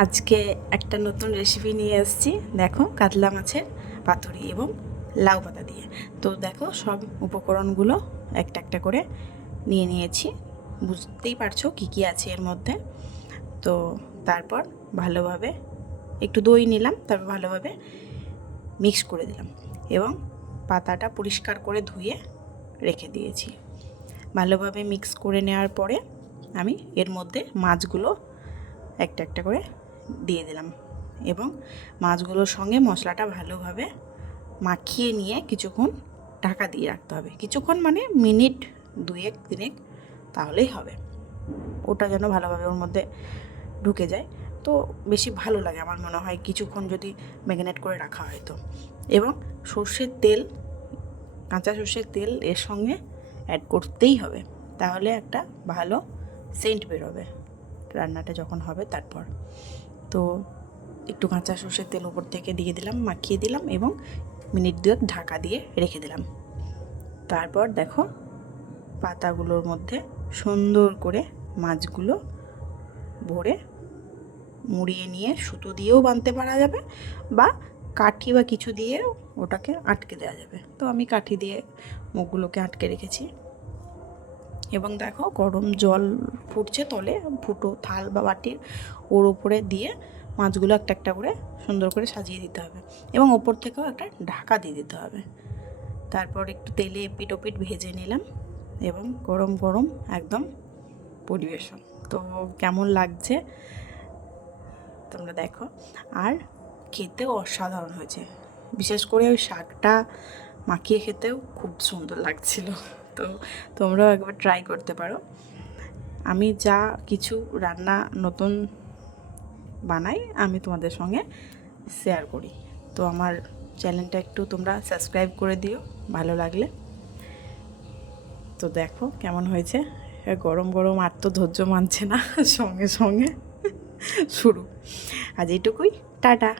আজকে একটা নতুন রেসিপি নিয়ে এসেছি। দেখো, কাতলা মাছের পাতুরি এবং লাউ পাতা দিয়ে। তো দেখো, সব উপকরণগুলো একটা একটা করে নিয়ে নিয়েছি। বুঝতেই পারছো কী কী আছে এর মধ্যে। তো তারপর ভালোভাবে একটু দই নিলাম, তারপর ভালোভাবে মিক্স করে দিলাম এবং পাতাটা পরিষ্কার করে ধুয়ে রেখে দিয়েছি। ভালোভাবে মিক্স করে নেওয়ার পরে আমি এর মধ্যে মাছগুলো একটা একটা করে দিয়ে দিলাম এবং মাছগুলোর সঙ্গে মশলাটা ভালোভাবে মাখিয়ে নিয়ে কিছুক্ষণ ঢাকা দিয়ে রাখতে হবে। কিছুক্ষণ মানে মিনিট 2-3, তাহলেই হবে। ওটা যেন ভালোভাবে ওর মধ্যে ঢুকে যায়, তো বেশি ভালো লাগে আমার মনে হয় কিছুক্ষণ যদি ম্যারিনেট করে রাখা হয় তো। এবং সর্ষের তেল, কাঁচা সর্ষের তেল এর সঙ্গে অ্যাড করতেই হবে, তাহলে একটা ভালো সেন্ট বেরোবে রান্নাটা যখন হবে। তারপর তো একটু কাঁচা সর্ষের তেল উপর থেকে দিয়ে দিলাম, মাখিয়ে দিলাম এবং মিনিট 2 ঢাকা দিয়ে রেখে দিলাম। তারপর দেখো, পাতাগুলোর মধ্যে সুন্দর করে মাছগুলো ভরে মুড়িয়ে নিয়ে সুতো দিয়েও বাঁধতে পারা যাবে বা কাঠি বা কিছু দিয়ে ওটাকে আটকে দেওয়া যাবে। তো আমি কাঠি দিয়ে মুখগুলোকে আটকে রেখেছি। এবং দেখো, গরম জল ফুটছে তলে, ফুটো থাল বা বাটির ওর ওপরে দিয়ে মাছগুলো একটা একটা করে সুন্দর করে সাজিয়ে দিতে হবে এবং ওপর থেকেও একটা ঢাকা দিয়ে দিতে হবে। তারপর একটু তেলে এপিট ওপিট ভেজে নিলাম এবং গরম গরম একদম পরিবেশন। তো কেমন লাগছে তোমরা দেখো, আর খেতেও অসাধারণ হয়েছে। বিশেষ করে ওই শাকটা মাখিয়ে খেতেও খুব সুন্দর লাগছিল। তো তোমরাও একবার ট্রাই করতে পারো। আমি যা কিছু রান্না নতুন বানাই আমি তোমাদের সঙ্গে শেয়ার করি। তো আমার চ্যানেলটা একটু তোমরা সাবস্ক্রাইব করে দিও ভালো লাগলে। তো দেখো কেমন হয়েছে। গরম গরম আর তো ধৈর্য মানছে না, সঙ্গে সঙ্গে শুরু। আজ এইটুকুই, টাটা।